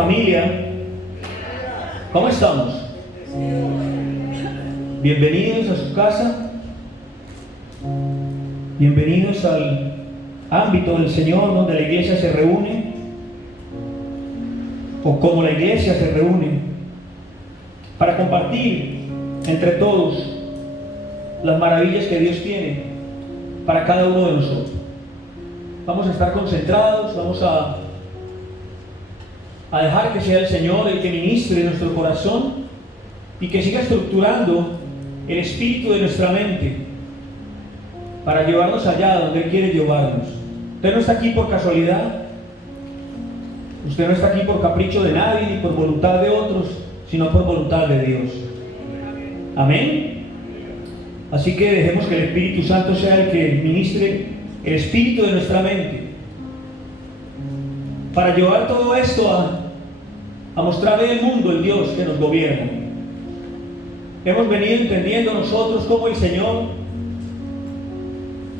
familia, ¿cómo estamos? Bienvenidos a su casa, bienvenidos al ámbito del Señor donde la iglesia se reúne, o como la iglesia se reúne, para compartir entre todos las maravillas que Dios tiene para cada uno de nosotros. Vamos a estar concentrados, vamos a dejar que sea el Señor el que ministre nuestro corazón y que siga estructurando el espíritu de nuestra mente para llevarnos allá donde Él quiere llevarnos. Usted no está aquí por casualidad, usted no está aquí por capricho de nadie ni por voluntad de otros, sino por voluntad de Dios. Amén. Así que dejemos que el Espíritu Santo sea el que ministre el espíritu de nuestra mente para llevar todo esto a mostrarle al mundo el Dios que nos gobierna. Hemos venido entendiendo nosotros cómo el Señor,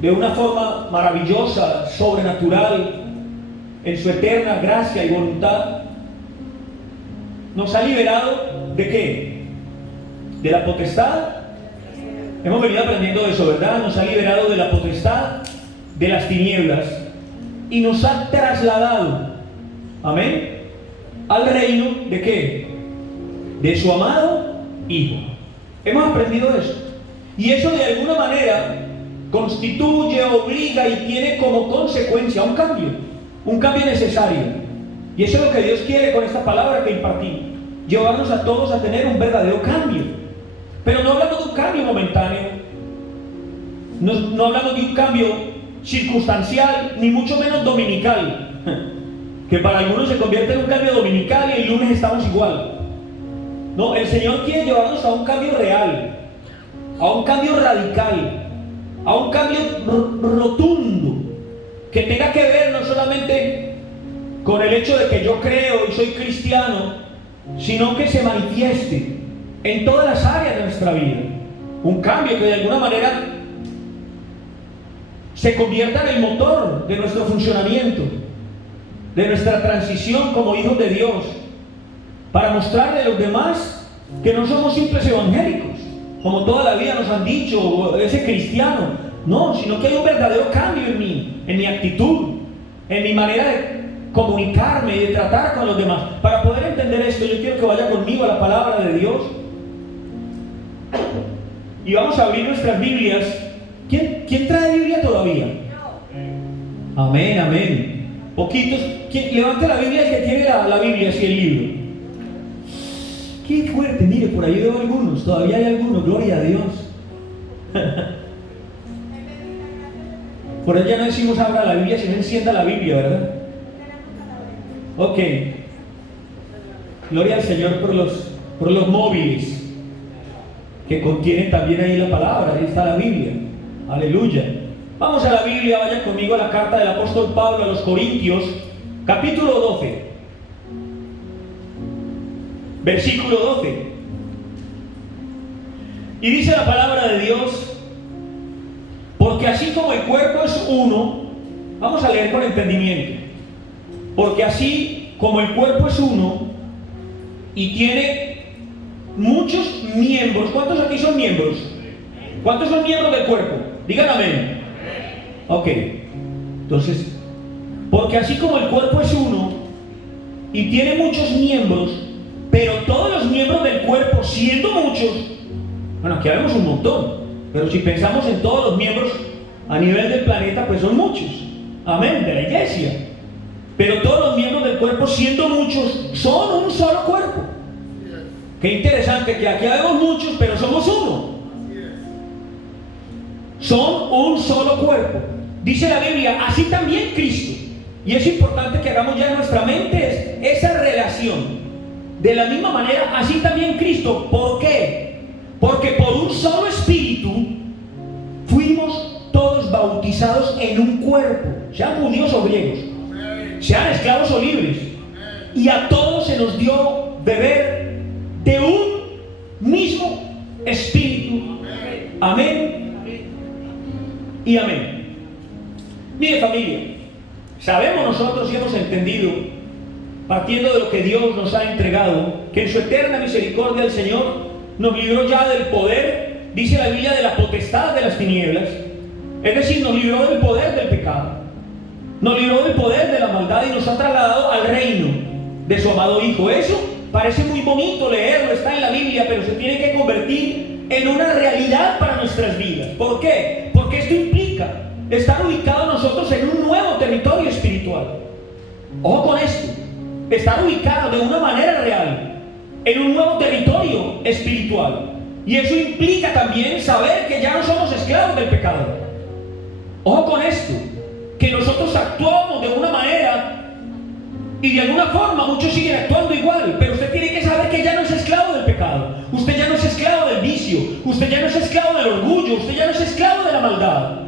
de una forma maravillosa, sobrenatural, en su eterna gracia y voluntad, nos ha liberado ¿de qué? De la potestad. Hemos venido aprendiendo eso, ¿verdad? Nos ha liberado de la potestad de las tinieblas y nos ha trasladado, amén, al reino ¿de qué? De su amado Hijo. Hemos aprendido eso, y eso de alguna manera constituye, obliga y tiene como consecuencia un cambio necesario, y eso es lo que Dios quiere con esta palabra que impartimos, llevarnos a todos a tener un verdadero cambio, pero no hablamos de un cambio momentáneo, no hablamos de un cambio circunstancial, ni mucho menos dominical, que para algunos se convierte en un cambio dominical y el lunes estamos igual. No, el Señor quiere llevarnos a un cambio real, a un cambio radical, a un cambio rotundo, que tenga que ver no solamente con el hecho de que yo creo y soy cristiano, sino que se manifieste en todas las áreas de nuestra vida. Un cambio que de alguna manera se convierta en el motor de nuestro funcionamiento, de nuestra transición como hijos de Dios, para mostrarle a los demás que no somos simples evangélicos, como toda la vida nos han dicho, ese cristiano. No, sino que hay un verdadero cambio en mi actitud, en mi manera de comunicarme y de tratar con los demás. Para poder entender esto, yo quiero que vaya conmigo a la palabra de Dios y vamos a abrir nuestras Biblias. ¿Quién trae Biblia todavía? Amén, amén. Poquitos. Levante la Biblia el que tiene la Biblia, así el libro. Qué fuerte, mire, por ahí veo algunos, todavía hay algunos, gloria a Dios. Por allá no decimos abra la Biblia, sino encienda la Biblia, ¿verdad? Ok. Gloria al Señor por los móviles que contienen también ahí la palabra, ahí está la Biblia. Aleluya. Vamos a la Biblia, vayan conmigo a la carta del apóstol Pablo a los Corintios, capítulo 12, versículo 12. Y dice la palabra de Dios: porque así como el cuerpo es uno, vamos a leer con entendimiento, porque así como el cuerpo es uno y tiene muchos miembros. ¿Cuántos aquí son miembros? ¿Cuántos son miembros del cuerpo? Digan amén. Ok, entonces, porque así como el cuerpo es uno y tiene muchos miembros, pero todos los miembros del cuerpo, siendo muchos, bueno, aquí vemos un montón, pero si pensamos en todos los miembros a nivel del planeta, pues son muchos, amén, de la iglesia. Pero todos los miembros del cuerpo, siendo muchos, son un solo cuerpo. Qué interesante que aquí vemos muchos, pero somos uno. Son un solo cuerpo. Dice la Biblia, así también Cristo. Y es importante que hagamos ya en nuestra mente esa relación. De la misma manera, así también Cristo. ¿Por qué? Porque por un solo espíritu fuimos todos bautizados en un cuerpo, sean judíos o griegos, sean esclavos o libres, y a todos se nos dio beber de un mismo espíritu. Amén y amén. Mire, familia, sabemos nosotros y hemos entendido partiendo de lo que Dios nos ha entregado, que en su eterna misericordia el Señor nos libró ya del poder, dice la Biblia, de la potestad de las tinieblas. Es decir, nos libró del poder del pecado, nos libró del poder de la maldad y nos ha trasladado al reino de su amado Hijo. Eso parece muy bonito leerlo, está en la Biblia, pero se tiene que convertir en una realidad para nuestras vidas. ¿Por qué? Porque esto implica estar ubicados nosotros en un nuevo territorio espiritual. Ojo con esto, estar ubicados de una manera real en un nuevo territorio espiritual. Y eso implica también saber que ya no somos esclavos del pecado. Ojo con esto, que nosotros actuamos de una manera y de alguna forma muchos siguen actuando igual, pero usted tiene que saber que ya no es esclavo del pecado, usted ya no es esclavo del vicio, usted ya no es esclavo del orgullo, usted ya no es esclavo de la maldad,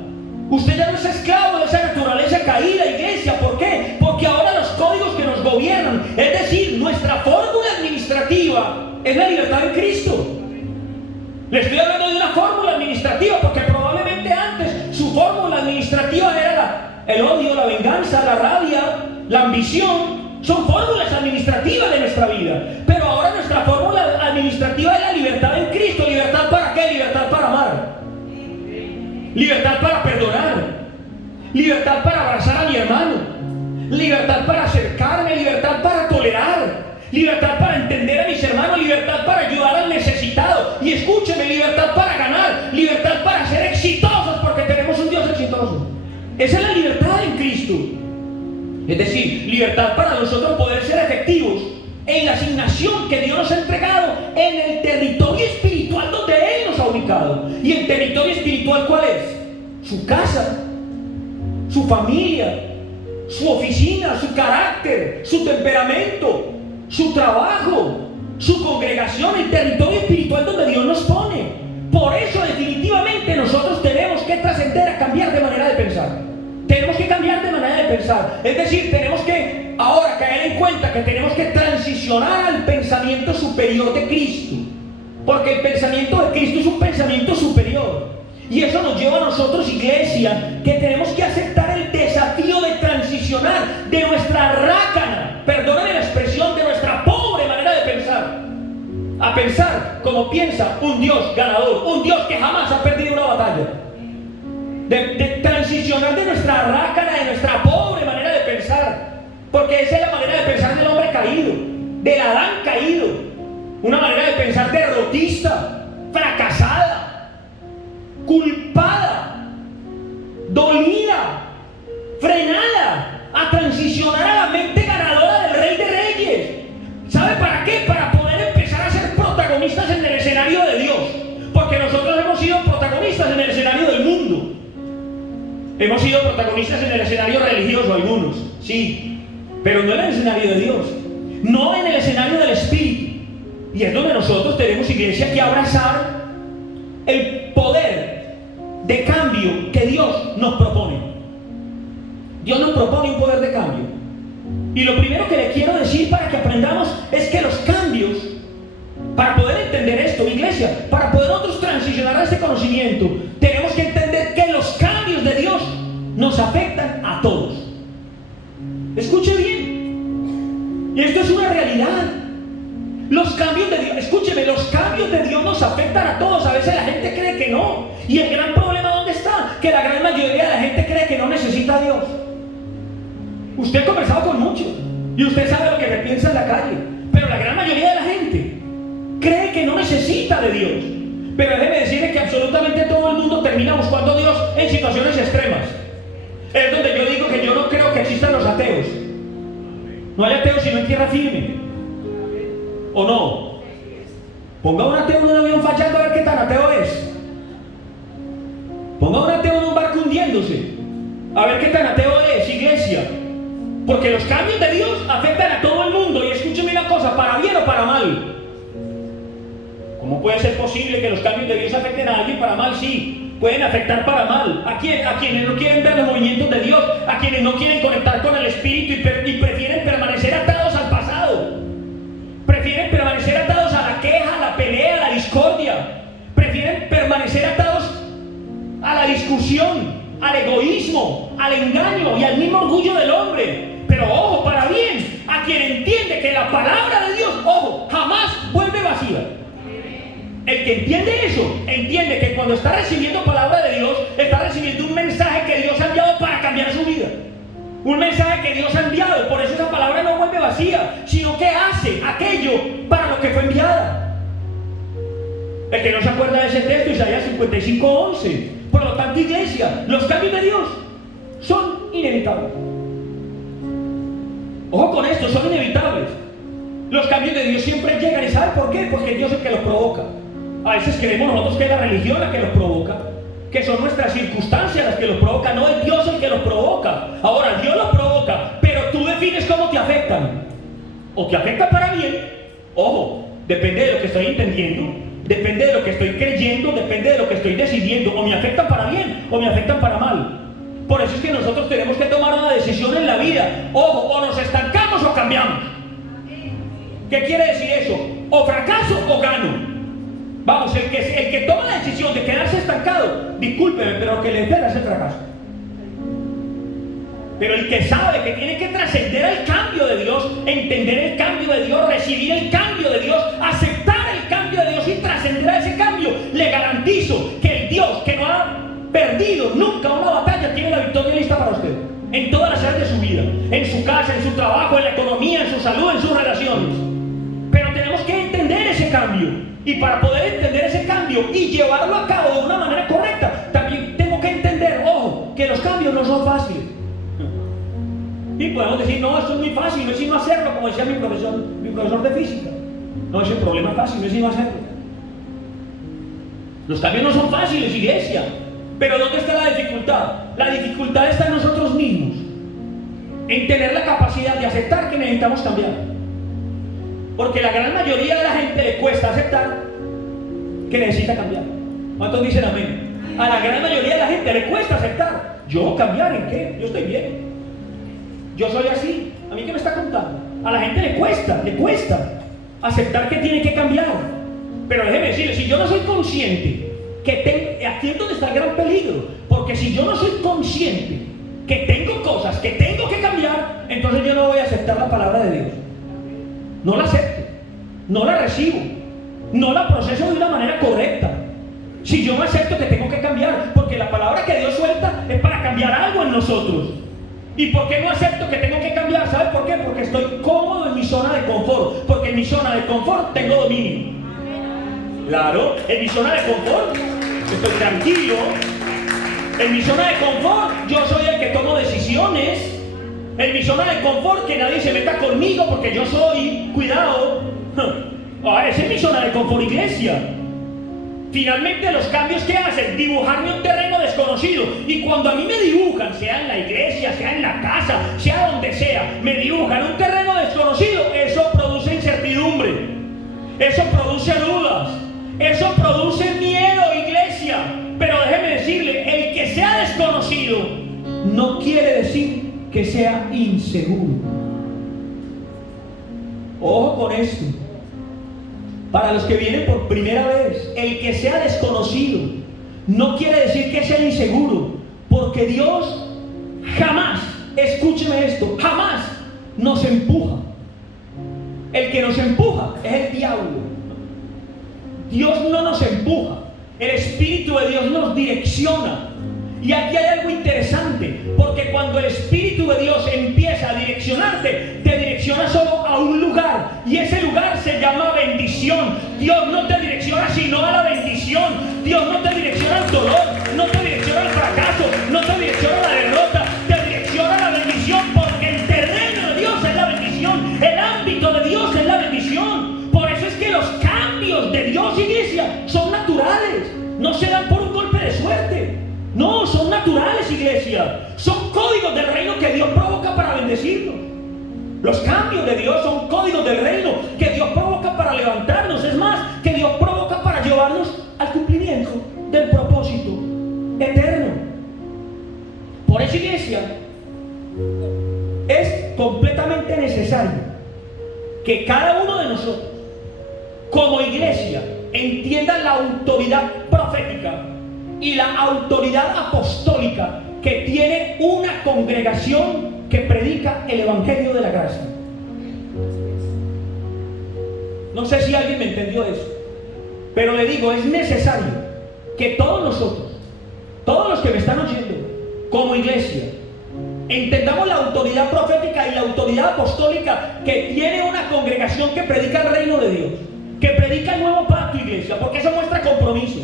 usted ya no es esclavo de esa naturaleza caída, iglesia. ¿Por qué? Porque ahora los códigos que nos gobiernan, es decir, nuestra fórmula administrativa, es la libertad en Cristo. Le estoy hablando de una fórmula administrativa porque probablemente antes su fórmula administrativa era el odio, la venganza, la rabia, la ambición. Son fórmulas administrativas de nuestra vida. Pero ahora nuestra fórmula administrativa es la libertad en Cristo. ¿Libertad para qué? Libertad para amar. Libertad para perdonar. Libertad para abrazar a mi hermano. Libertad para acercarme. Libertad para tolerar. Libertad para entender a mis hermanos. Libertad para ayudar al necesitado. Y escúcheme, libertad para ganar. Libertad para ser exitosos porque tenemos un Dios exitoso. Esa es la libertad en Cristo. Es decir, libertad para nosotros poder ser efectivos en la asignación que Dios nos ha entregado en el territorio espiritual donde Él nos ha ubicado. ¿Y el territorio espiritual cuál es? Su casa, su familia, su oficina, su carácter, su temperamento, su trabajo, su congregación, el territorio espiritual donde Dios nos pone. Por eso definitivamente nosotros tenemos que trascender a cambiar de manera de pensar. Tenemos que cambiar de manera de pensar. Es decir, tenemos que ahora caer en cuenta que tenemos que transicionar al pensamiento superior de Cristo. Porque el pensamiento de Cristo es un pensamiento superior. Y eso nos lleva a nosotros, iglesia, que tenemos que aceptar el desafío de transicionar de nuestra rácana, perdóname la expresión, de nuestra pobre manera de pensar, a pensar como piensa un Dios ganador, un Dios que jamás ha perdido una batalla. De transicionar de nuestra rácana, de nuestra pobre manera de pensar, porque esa es la manera de pensar del hombre caído, del Adán caído, una manera de pensar derrotista, fracasada, culpada, dolida, frenada, a transicionar a la mente ganadora del Rey de Reyes. ¿Sabe para qué? Para poder empezar a ser protagonistas en el escenario de Dios, porque nosotros hemos sido protagonistas en el escenario del mundo. Hemos sido protagonistas en el escenario religioso, algunos, sí, pero no en el escenario de Dios, no en el escenario del Espíritu. Y es donde nosotros tenemos, iglesia, que abrazar el poder de cambio que Dios nos propone. Dios nos propone un poder de cambio. Y lo primero que le quiero decir para que aprendamos es que los cambios, para poder entender esto, iglesia, para poder nosotros transicionar a este conocimiento, tenemos que entender que los cambios de Dios nos afectan a todos. Escuche bien. Y esto es una realidad. Los cambios de Dios, escúcheme, los cambios de Dios nos afectan a todos. A veces la gente cree que no. Y el gran problema, ¿dónde está? Que la gran mayoría de la gente cree que no necesita a Dios. Usted ha conversado con muchos y usted sabe lo que me piensa en la calle. Pero la gran mayoría de la gente cree que no necesita de Dios. Pero déjeme decirle que absolutamente todo el mundo termina buscando a Dios en situaciones extremas. Es donde yo digo que yo no creo que existan los ateos. No hay ateos sino en tierra firme. ¿O no? Ponga un ateo en un avión fallando a ver qué tan ateo es. Ponga un ateo en un barco hundiéndose a ver qué tan ateo es, iglesia. Porque los cambios de Dios afectan a todo el mundo. Y escúcheme una cosa, para bien o para mal. ¿Cómo puede ser posible que los cambios de Dios afecten a alguien para mal? Sí, pueden afectar para mal. ¿A quién? A quienes no quieren ver los movimientos de Dios, a quienes no quieren conectar con el Espíritu y prefieren permanecer atados al pasado. Prefieren permanecer atados a la queja, a la pelea, a la discordia. Prefieren permanecer atados a la discusión, al egoísmo, al engaño y al mismo orgullo del hombre. Pero ojo, para bien, a quien entiende que la palabra de Dios, ojo, jamás vuelve vacía. El que entiende eso, entiende que cuando está recibiendo palabra de Dios, está recibiendo un mensaje que Dios ha enviado para cambiar su vida. Un mensaje que Dios ha enviado. Por eso esa palabra no vuelve vacía, sino que hace aquello para lo que fue enviada. El que no se acuerda de ese texto, Isaías 55:11. Por lo tanto, iglesia, los cambios de Dios son inevitables. Ojo con esto, son inevitables. Los cambios de Dios siempre llegan. ¿Y saben por qué? Porque Dios es el que los provoca. A veces creemos nosotros que es la religión la que los provoca, que son nuestras circunstancias las que los provocan. No es Dios el que los provoca. Ahora, Dios los provoca, pero tú defines cómo te afectan. O te afectan para bien, ojo, depende de lo que estoy entendiendo, depende de lo que estoy creyendo, depende de lo que estoy decidiendo. O me afectan para bien, o me afectan para mal. Por eso es que nosotros tenemos que tomar una decisión en la vida. Ojo, o nos estancamos o cambiamos. ¿Qué quiere decir eso? O fracaso o gano. Vamos, el que toma la decisión de quedarse estancado, discúlpeme, pero lo que le espera es el fracaso. Pero el que sabe que tiene que trascender el cambio de Dios, entender el cambio de Dios, recibir el cambio de Dios, aceptar el cambio de Dios y trascender a ese cambio, le garantizo que el Dios que no ha perdido nunca una batalla tiene la victoria lista para usted. En todas las áreas de su vida, en su casa, en su trabajo, en la economía, en su salud, en sus relaciones. Pero tenemos que entender ese cambio. Y para poder entender ese cambio y llevarlo a cabo de una manera correcta, también tengo que entender, ojo, que los cambios no son fáciles. Y podemos decir, no, esto es muy fácil, no es sino hacerlo, como decía mi profesor de física. No es el problema fácil, no es sino hacerlo. Los cambios no son fáciles, iglesia. Pero ¿dónde está la dificultad? La dificultad está en nosotros mismos, en tener la capacidad de aceptar que necesitamos cambiar. Porque la gran mayoría de la gente le cuesta aceptar que necesita cambiar. ¿Cuántos dicen amén? A la gran mayoría de la gente le cuesta aceptar. ¿Yo cambiar en qué? Yo estoy bien. Yo soy así. ¿A mí qué me está contando? A la gente le cuesta aceptar que tiene que cambiar. Pero déjeme decirle, si yo no soy consciente aquí es donde está el gran peligro. Porque si yo no soy consciente que tengo cosas que tengo que cambiar, entonces yo no voy a aceptar la palabra de Dios. No la acepto, no la recibo, no la proceso de una manera correcta. Si yo no acepto que tengo que cambiar, porque la palabra que Dios suelta es para cambiar algo en nosotros. ¿Y por qué no acepto que tengo que cambiar? ¿Sabe por qué? Porque estoy cómodo en mi zona de confort. Porque en mi zona de confort tengo dominio. Claro, en mi zona de confort estoy tranquilo. En mi zona de confort yo soy el que tomo decisiones. En mi zona de confort que nadie se meta conmigo porque yo soy, cuidado. Esa es mi zona de confort, iglesia. Finalmente los cambios que hacen, dibujarme un terreno desconocido. Y cuando a mí me dibujan, sea en la iglesia, sea en la casa, sea donde sea, me dibujan un terreno desconocido, eso produce incertidumbre, eso produce dudas, eso produce miedo, iglesia. Pero déjeme decirle, el que sea desconocido no quiere decir que sea inseguro. Ojo con esto. Para los que vienen por primera vez, el que sea desconocido no quiere decir que sea inseguro, porque Dios jamás, escúcheme esto, jamás nos empuja. El que nos empuja es el diablo. Dios no nos empuja, el Espíritu de Dios nos direcciona. Y aquí hay algo interesante, porque cuando el Espíritu de Dios empieza a direccionarte, te direcciona solo a un lugar, y ese lugar se llama bendición. Dios no te direcciona sino a la bendición. Dios no te direcciona al dolor, no te direcciona al fracaso, no te direcciona a la derrota, te direcciona a la bendición, porque el terreno de Dios es la bendición, el ámbito de Dios es la bendición. Por eso es que los cambios de Dios, iglesia, son naturales, no se dan por un golpe de suerte. No, son naturales, iglesia. Son códigos del reino que Dios provoca para bendecirnos. Los cambios de Dios son códigos del reino que Dios provoca para levantarnos. Es más, que Dios provoca para llevarnos al cumplimiento del propósito eterno. Por eso, iglesia, es completamente necesario que cada uno de nosotros, como iglesia, entienda la autoridad profética y la autoridad apostólica que tiene una congregación que predica el Evangelio de la gracia. No sé si alguien me entendió eso. Pero le digo, es necesario que todos nosotros, todos los que me están oyendo, como iglesia, entendamos la autoridad profética y la autoridad apostólica que tiene una congregación que predica el reino de Dios, que predica el nuevo pacto, iglesia, porque eso muestra compromiso,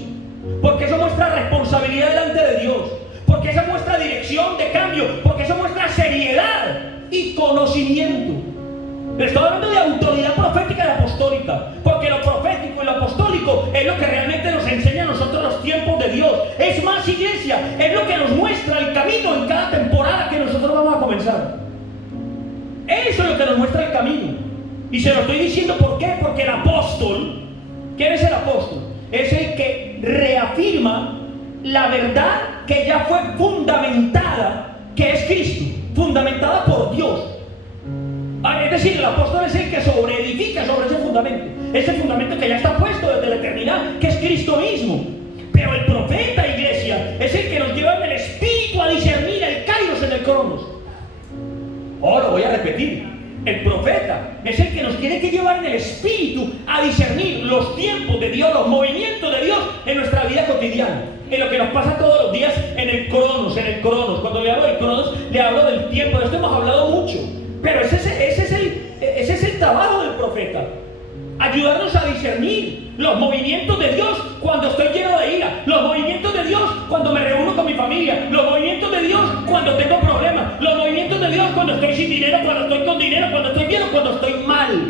porque eso muestra responsabilidad delante de Dios, porque eso muestra dirección de cambio, porque eso muestra seriedad y conocimiento. Estoy hablando de autoridad profética y apostólica, porque lo profético y lo apostólico es lo que realmente nos enseña a nosotros los tiempos de Dios. Es más, iglesia, es lo que nos muestra el camino en cada temporada que nosotros vamos a comenzar. Eso es lo que nos muestra el camino. Y se lo estoy diciendo, ¿por qué? Porque el apóstol, ¿quién es el apóstol? Es el que reafirma la verdad que ya fue fundamentada, que es Cristo, fundamentada por Dios. Es decir, el apóstol es el que sobreedifica sobre ese fundamento que ya está puesto desde la eternidad, que es Cristo mismo. Pero el profeta, iglesia, es el que nos lleva en el espíritu a discernir el kairos en el cronos. Lo voy a repetir. El profeta es el que nos tiene que llevar en el espíritu a discernir los tiempos de Dios, los movimientos de Dios en nuestra vida cotidiana, en lo que nos pasa todos los días en el cronos. Cuando le hablo del cronos, le hablo del tiempo. De esto hemos hablado mucho. Pero ese es el trabajo del profeta. Ayudarnos a discernir los movimientos de Dios cuando estoy lleno de ira, los movimientos de Dios cuando me reúno con mi familia, los movimientos de Dios cuando tengo problemas, los movimientos de Dios cuando estoy sin dinero, cuando estoy con dinero, cuando estoy bien o cuando estoy mal.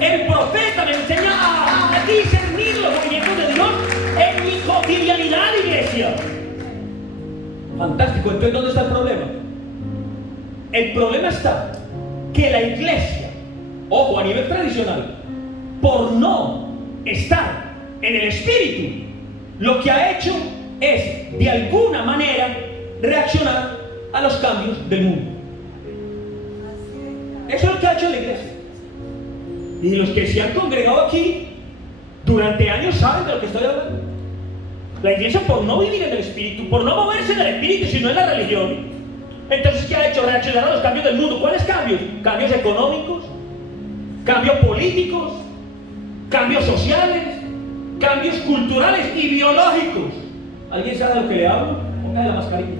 El profeta me enseña a discernir los movimientos de Dios en mi cotidianidad, iglesia. Fantástico. Entonces, ¿dónde está el problema? El problema está que la iglesia, ojo, a nivel tradicional, por no estar en el espíritu, lo que ha hecho es, de alguna manera, reaccionar a los cambios del mundo. Eso es lo que ha hecho la iglesia. Y los que se han congregado aquí durante años saben de lo que estoy hablando. La iglesia, por no vivir en el espíritu, por no moverse en el espíritu, sino en la religión, entonces, ¿qué ha hecho? Reaccionar a los cambios del mundo. ¿Cuáles cambios? Cambios económicos, cambios políticos, cambios sociales, cambios culturales y biológicos. ¿Alguien sabe de lo que le hablo? Ponga la mascarilla.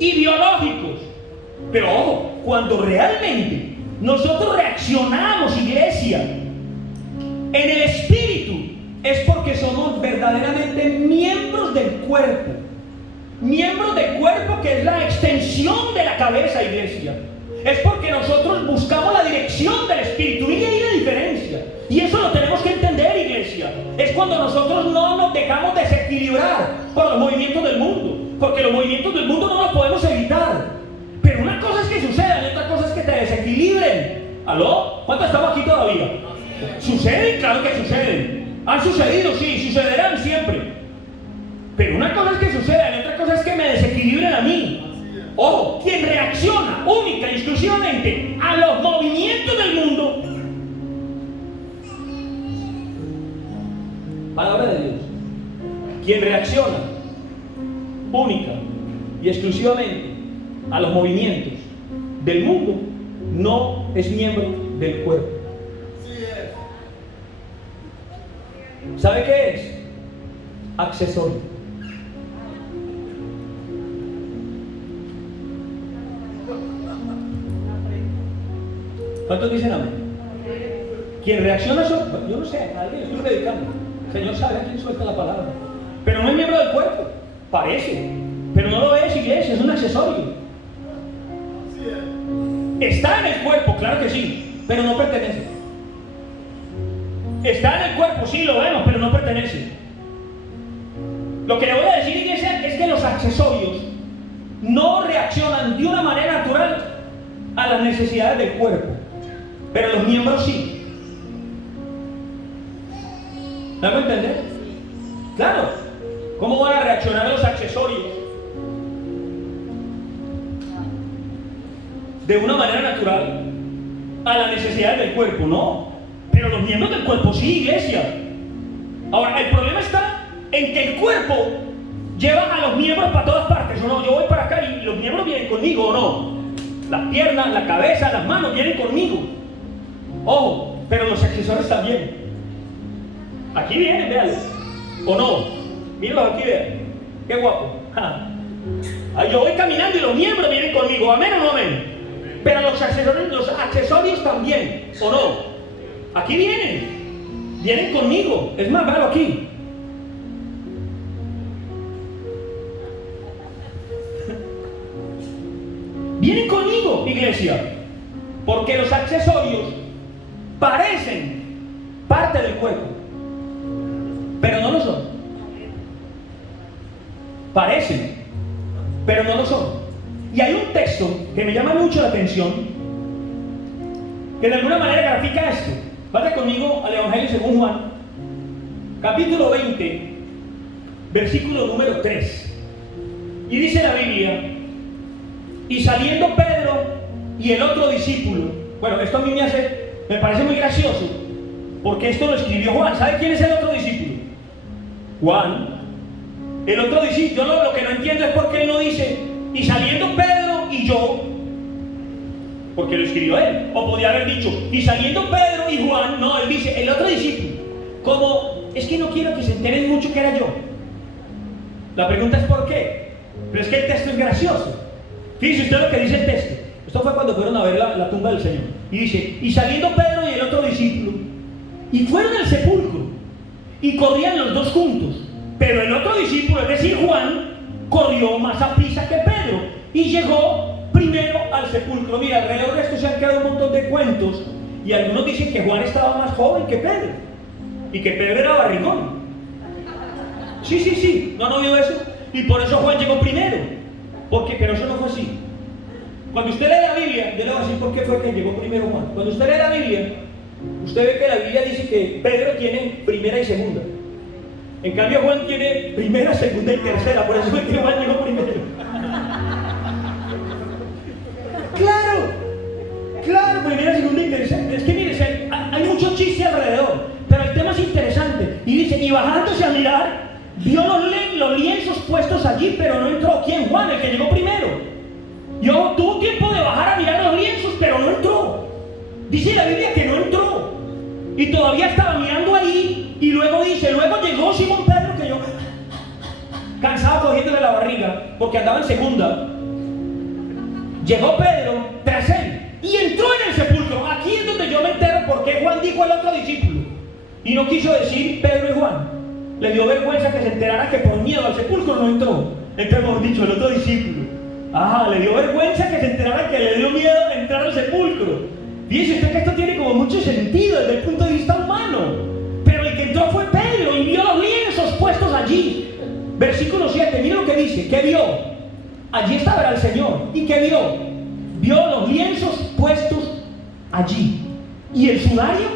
Y biológicos. Pero ojo, cuando realmente nosotros reaccionamos, iglesia, en el espíritu, es porque somos verdaderamente miembros del cuerpo. Miembros del cuerpo, que es la extensión de la cabeza, iglesia. Es porque nosotros buscamos la dirección del espíritu. Y ahí la diferencia. Y eso lo tenemos que entender, iglesia. Es cuando nosotros no nos dejamos desequilibrar por los movimientos del mundo. Porque los movimientos del mundo no los podemos evitar. Pero una cosa es que sucedan y otra cosa es que te desequilibren. ¿Aló? ¿Cuántos estamos aquí todavía? ¿Suceden? Claro que suceden. ¿Han sucedido? Sí, sucederán siempre. Pero una cosa es que suceda y otra cosa es que me desequilibren a mí. Ojo, quien reacciona única y exclusivamente a los movimientos del mundo, palabra de Dios, quien reacciona única y exclusivamente a los movimientos del mundo no es miembro del cuerpo. ¿Sabe qué es? Accesorio. ¿Cuántos dicen amén? Quien reacciona eso, yo no sé, a alguien estoy predicando. El Señor sabe a quién suelta la palabra. Pero no es miembro del cuerpo, parece. Pero no lo es, iglesia, es un accesorio. Está en el cuerpo, claro que sí, pero no pertenece. Está en el cuerpo, sí, lo vemos, pero no pertenece. Lo que le voy a decir, iglesia, es que los accesorios no reaccionan de una manera natural a las necesidades del cuerpo, pero los miembros sí. ¿Me hago entender? Claro. ¿Cómo van a reaccionar los accesorios? De una manera natural a las necesidades del cuerpo, no. Pero los miembros del cuerpo sí, iglesia. Ahora, el problema está en que el cuerpo lleva a los miembros para todas partes, ¿o no? Yo voy para acá y los miembros vienen conmigo, ¿o no? Las piernas, la cabeza, las manos vienen conmigo. Ojo, pero los accesorios también. Aquí vienen, véanlos. ¿O no? Mírenlos aquí, vean. Qué guapo. Yo voy caminando y los miembros vienen conmigo. ¿Amén o no amén? Pero los accesorios también. ¿O no? Aquí vienen. Vienen conmigo. Es más, véanlo aquí. Vienen conmigo, iglesia, porque los accesorios parecen parte del cuerpo, pero no lo son. Parecen, pero no lo son. Y hay un texto que me llama mucho la atención, que de alguna manera grafica esto. Vaya conmigo al Evangelio según Juan, capítulo 20, versículo número 3. Y dice la Biblia: y saliendo Pedro y el otro discípulo. Bueno, esto a mí me parece muy gracioso, porque esto lo escribió Juan. ¿Sabe quién es el otro discípulo? Juan. El otro discípulo, yo lo que no entiendo es por qué él no dice y saliendo Pedro y yo, porque lo escribió él. O podría haber dicho y saliendo Pedro y Juan. No, él dice el otro discípulo. Como, es que no quiero que se enteren mucho que era yo. La pregunta es ¿por qué? Pero es que el texto es gracioso. Fíjese usted lo que dice el texto. Esto fue cuando fueron a ver la tumba del Señor. Y dice, y saliendo Pedro y el otro discípulo, y fueron al sepulcro, y corrían los dos juntos. Pero el otro discípulo, es decir, Juan, corrió más a prisa que Pedro, y llegó primero al sepulcro. Mira, alrededor de esto se han creado un montón de cuentos, y algunos dicen que Juan estaba más joven que Pedro, y que Pedro era barrigón. Sí, ¿no vio eso? Y por eso Juan llegó primero. Pero eso no fue así. Cuando usted lee la Biblia, yo le voy a decir por qué fue que llegó primero Juan. Cuando usted lee la Biblia, usted ve que la Biblia dice que Pedro tiene primera y segunda. En cambio Juan tiene primera, segunda y tercera. Por eso fue que Juan llegó primero. Claro, primera, segunda y tercera. Es que mire, hay mucho chiste alrededor, pero el tema es interesante. Y dice, y bajándose a mirar, vio los lienzos puestos allí, pero no entró. ¿Quién? Juan, el que llegó primero. Tuvo tiempo de bajar a mirar los lienzos, pero no entró. Dice la Biblia que no entró. Y todavía estaba mirando ahí. Y luego dice, luego llegó Simón Pedro, que yo cansado cogiéndole la barriga, porque andaba en segunda. Llegó Pedro tras él y entró en el sepulcro. Aquí es donde yo me entero por qué Juan dijo el otro discípulo y no quiso decir Pedro y Juan. Le dio vergüenza que se enterara que por miedo al sepulcro no entró. Entonces, mejor dicho, el otro discípulo. Le dio vergüenza que se enterara que le dio miedo entrar al sepulcro. Fíjese usted que esto tiene como mucho sentido desde el punto de vista humano. Pero el que entró fue Pedro y vio los lienzos puestos allí. Versículo 7, mira lo que dice. ¿Qué vio? Allí estaba el Señor. ¿Y qué vio? Vio los lienzos puestos allí. Y el sudario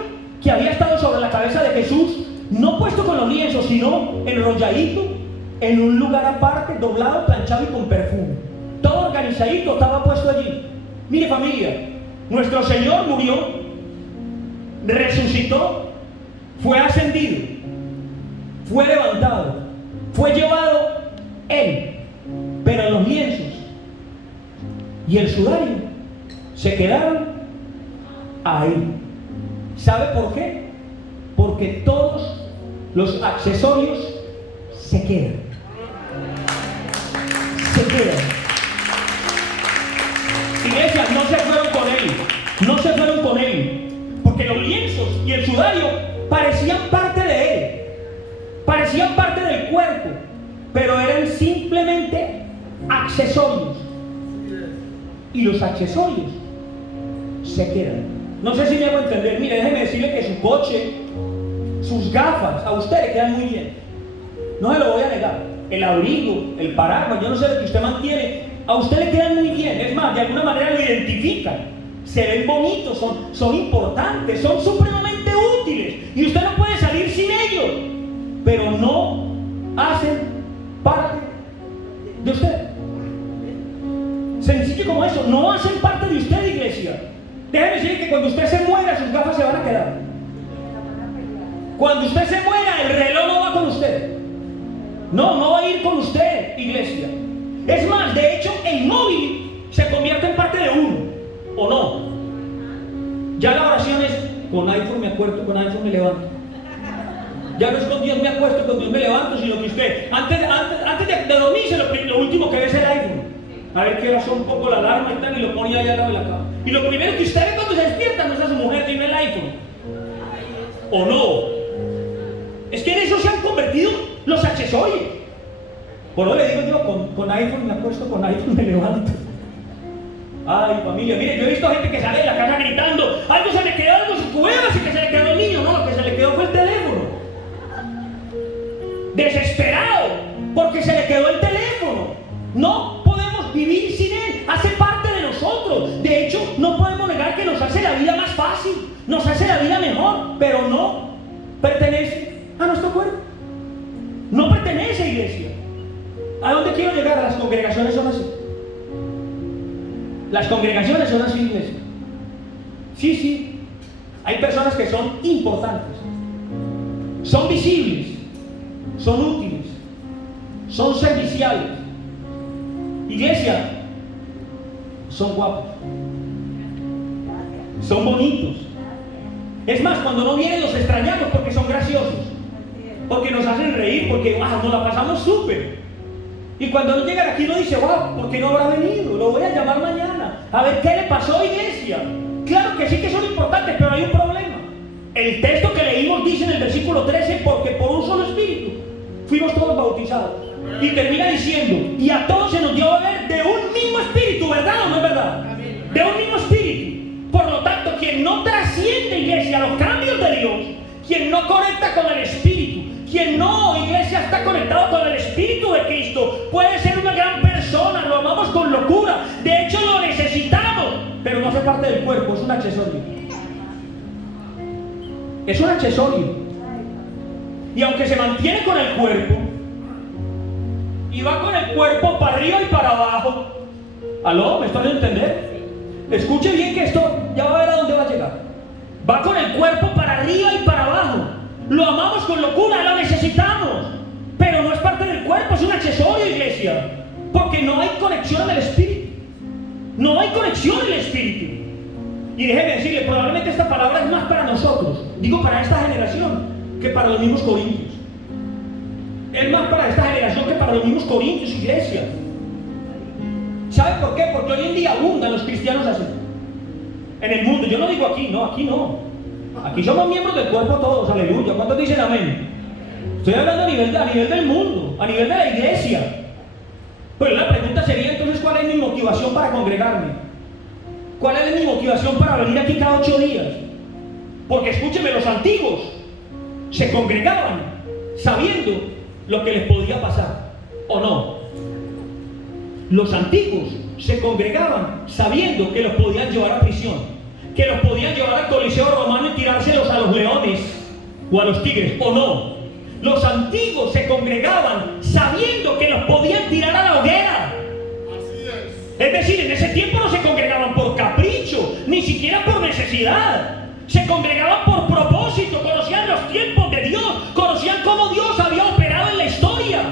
que había estado sobre la cabeza de Jesús, no puesto con los lienzos, sino enrolladito en un lugar aparte, doblado, planchado y con perfume. Todo organizadito estaba puesto allí. Mire, familia, nuestro Señor murió, resucitó, fue ascendido, fue levantado, fue llevado Él, pero los lienzos y el sudario se quedaron ahí. ¿Sabe por qué? Porque todos los accesorios se quedan. Se quedan. Iglesia, no se fueron con él. No se fueron con él. Porque los lienzos y el sudario parecían parte de él. Parecían parte del cuerpo. Pero eran simplemente accesorios. Y los accesorios se quedan. No sé si me hago entender. Mire, déjeme decirle que su coche, sus gafas, a usted le quedan muy bien. No se lo voy a negar. El abrigo, el paraguas, yo no sé lo que usted mantiene, a usted le quedan muy bien. Es más, de alguna manera lo identifican. Se ven bonitos, son importantes, son supremamente útiles. Y usted no puede salir sin ellos. Pero no hacen parte de usted. Sencillo como eso, no hacen parte de usted, iglesia. Déjeme decirle que cuando usted se muera, sus gafas se van a quedar. Cuando usted se muera, el reloj no va con usted. No va a ir con usted, iglesia. Es más, de hecho, el móvil se convierte en parte de uno, ¿o no? Ya la oración es con iPhone me acuesto, con iPhone me levanto. Ya no es con Dios me acuesto, con Dios me levanto, sino que usted, antes de dormirse, lo último que ve es el iPhone. A ver qué hora son un poco la alarma y tal, y lo pone allá al lado de la cama. Y lo primero que usted ve cuando se despierta no es a su mujer, sino el iPhone. ¿O no? Es que en eso se han convertido los accesorios. Por eso le digo yo, con iPhone me acuesto, con iPhone me levanto. Ay, familia, mire, yo he visto gente que sale de la casa gritando, algo se le quedó, algo se cueva, así que se le quedó el niño. No, lo que se le quedó fue el teléfono. Desesperado, porque se le quedó el teléfono. No podemos vivir sin él, hace parte de nosotros. De hecho, no podemos negar que nos hace la vida más fácil, nos hace la vida mejor, pero no pertenece a nuestro cuerpo. No pertenece, iglesia. ¿A dónde quiero llegar? Las congregaciones son así. Las congregaciones son así, iglesia. Sí. Hay personas que son importantes, son visibles, son útiles, son serviciales. Iglesia, son guapos, son bonitos. Es más, cuando no vienen los extrañamos porque son graciosos, porque nos hacen reír, porque nos la pasamos súper. Y cuando no llegan aquí uno dice, wow, ¿por qué no habrá venido? Lo voy a llamar mañana, a ver qué le pasó, iglesia. Claro que sí que son importantes, pero hay un problema. El texto que leímos dice en el versículo 13, porque por un solo espíritu fuimos todos bautizados. Y termina diciendo, y a todos se nos dio a beber de un mismo espíritu, ¿verdad o no es verdad? De un mismo espíritu. Por lo tanto, quien no trasciende, iglesia, los cambios de Dios, quien no conecta con el espíritu, quien no, iglesia, está conectado con el espíritu de Cristo, puede ser una gran persona, lo amamos con locura, de hecho lo necesitamos, pero no hace parte del cuerpo, es un accesorio. Es un accesorio. Y aunque se mantiene con el cuerpo, y va con el cuerpo para arriba y para abajo. ¿Aló? ¿Me están a entender? Escuche bien que esto ya va a ver a dónde va a llegar. Va con el cuerpo para arriba y para abajo. Lo amamos con locura, lo necesitamos, pero no es parte del cuerpo, es un accesorio, iglesia, porque no hay conexión en el espíritu. No hay conexión en el espíritu. Y déjeme decirle, probablemente esta palabra es más para nosotros, digo para esta generación, que para los mismos corintios. Es más para esta generación que para los mismos corintios, iglesia. ¿Sabe por qué? Porque hoy en día abundan los cristianos así. En el mundo, yo no digo aquí, no, aquí no. Aquí somos miembros del cuerpo todos, aleluya. ¿Cuántos dicen amén? Estoy hablando a nivel del mundo, a nivel de la iglesia. Pero la pregunta sería entonces, ¿cuál es mi motivación para congregarme? ¿Cuál es mi motivación para venir aquí cada 8 días? Porque escúcheme, los antiguos se congregaban sabiendo lo que les podía pasar, ¿o no? Los antiguos se congregaban sabiendo que los podían llevar a prisión, que los podían llevar al Coliseo Romano y tirárselos a los leones o a los tigres, ¿o no? Los antiguos se congregaban sabiendo que los podían tirar a la hoguera. Es decir, en ese tiempo no se congregaban por capricho, ni siquiera por necesidad. Se congregaban por propósito, conocían los tiempos de Dios, conocían cómo Dios había operado en la historia,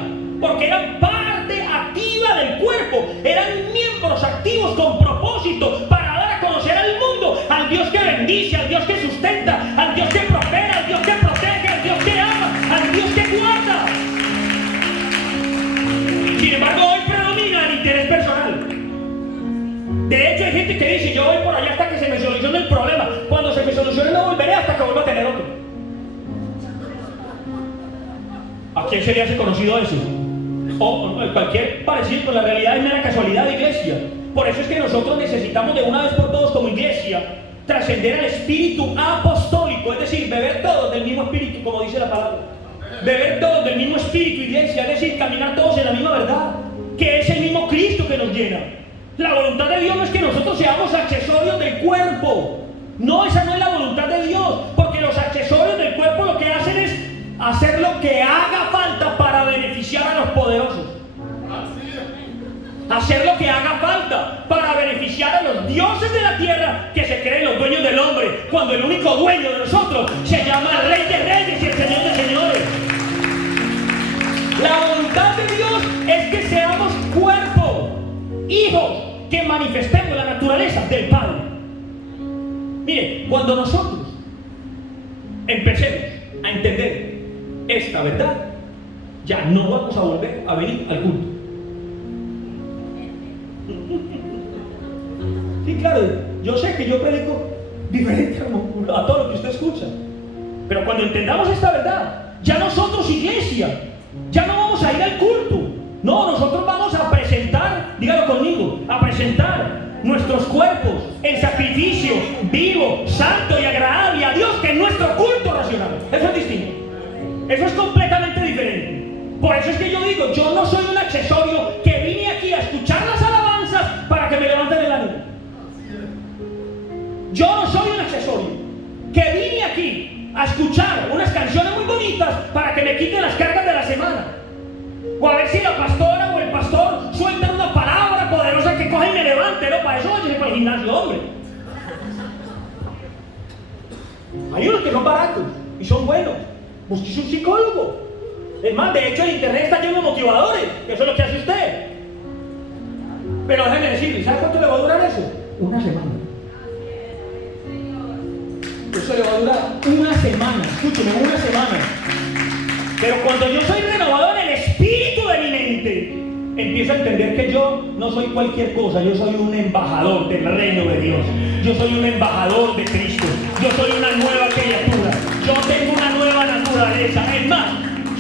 porque eran parte activa del cuerpo, eran miembros activos con propósito para dar a conocer al mundo, al Dios que bendice, al Dios que sustenta, al Dios que prospera, al Dios que protege, al Dios que ama, al Dios que guarda. Sin embargo, hoy predomina el interés personal. De hecho, hay gente que dice, yo voy por allá hasta que se me solucione el problema. Cuando se me solucione no volveré hasta que vuelva a tener otro. ¿A quién se le hace conocido eso? O cualquier parecido con la realidad es mera casualidad, iglesia. Por eso es que nosotros necesitamos de una vez por todos como iglesia trascender al espíritu apostólico, es decir, beber todos del mismo espíritu, como dice la palabra. Beber todos del mismo espíritu, iglesia, es decir, caminar todos en la misma verdad, que es el mismo Cristo que nos llena. La voluntad de Dios no es que nosotros seamos accesorios del cuerpo. No, esa no es la voluntad de Dios, porque los accesorios del cuerpo lo que hacen es hacer lo que haga falta para beneficiar a los poderosos. Hacer lo que haga falta para beneficiar a los dioses de la tierra que se creen los dueños del hombre, cuando el único dueño de nosotros se llama Rey de Reyes y el Señor de Señores. La voluntad de Dios es que seamos cuerpo, hijos, que manifestemos la naturaleza del Padre. Mire, cuando nosotros empecemos a entender esta verdad, ya no vamos a volver a venir al culto. Sí, claro, yo sé que yo predico diferente a todo lo que usted escucha, pero cuando entendamos esta verdad, ya nosotros, iglesia, ya no vamos a ir al culto. No, nosotros vamos a presentar, dígalo conmigo, a presentar nuestros cuerpos en sacrificio vivo, santo y agradable a Dios, que es nuestro culto racional. Eso es distinto, eso es completamente diferente. Por eso es que yo digo, yo no soy un accesorio que vine aquí a escuchar las alabanzas para que me levanten el ánimo. Yo no soy un accesorio que vine aquí a escuchar unas canciones muy bonitas para que me quiten las cargas de la semana, o a ver si la pastora o el pastor sueltan una palabra poderosa que coge y me levante. No, para eso váyase para el gimnasio, hombre. Hay unos que son baratos y son buenos. Busque un psicólogo. Es más, de hecho el internet está lleno de motivadores, que eso es lo que hace usted. Pero déjeme decirle, ¿sabe cuánto le va a durar eso? Una semana. Eso le va a durar una semana, escúcheme, una semana. Pero cuando yo soy renovado en el espíritu de mi mente, empiezo a entender que yo no soy cualquier cosa. Yo soy un embajador del reino de Dios. Yo soy un embajador de Cristo. Yo soy una nueva criatura. Yo tengo una nueva naturaleza. Es más,